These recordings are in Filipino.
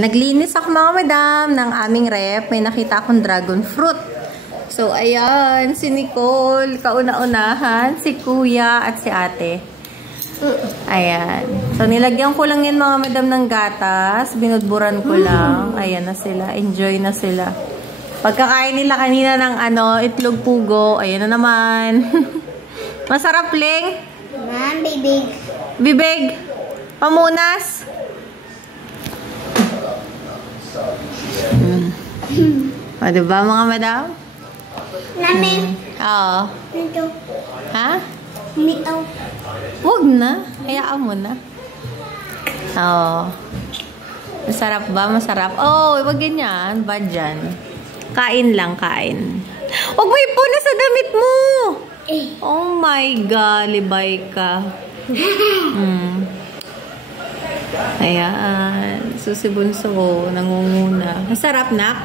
Naglinis ako mga madam ng aming rep. May nakita akong dragon fruit. So, ayan. Si Nicole, kauna-unahan. Si Kuya at si Ate. Ayan. So, nilagyan ko lang yan mga madam ng gatas. Binudburan ko lang. Ayan na sila. Enjoy na sila. Pagkakain nila kanina ng itlog pugo. Ayan na naman. Masarap, Ling. Bibig. Bibig. Pamunas. O, diba mga madam? Namin. Oo. Ito. Ha? Mitaw. Huwag na. Hayaan mo na. Oo. Masarap ba? Masarap. Oh, wag ganyan. Bad dyan. Kain lang, kain. Huwag mo ipunas sa damit mo! Oh my God. Libay ka. Ayan. Susibunso ko. Nangunguna. Masarap, nak?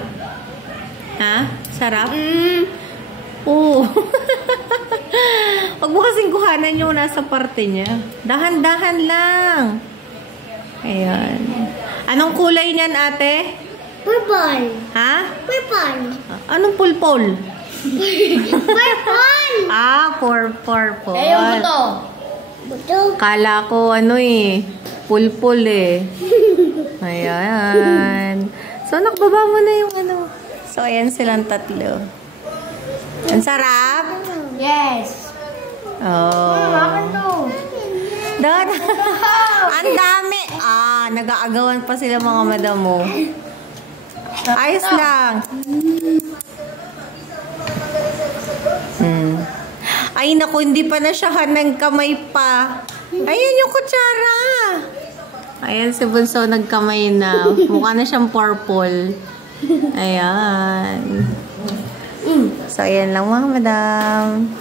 Ha? Sarap? Oo. Huwag mo kasing kuhanan yung nasa parte niya. Dahan-dahan lang. Ayan. Anong kulay niyan, ate? Purple. Ha? Purple. Anong pulpol? Purple. Purple. Ayaw mo to. Buto. Kala ko pulpol eh. Ayan. So, nakbaba mo na yung So, ayan silang tatlo. Ang sarap? Yes. Oh. Ang dami. Nag-aagawan pa sila mga madam mo. Ayos lang. Ay, naku, hindi pa na siya ng kamay pa. Ayan yung kutsara. Ayan si Bunso nagkamay na. Mukha na siyang purple. Ayan. So, ayan lang mga madam.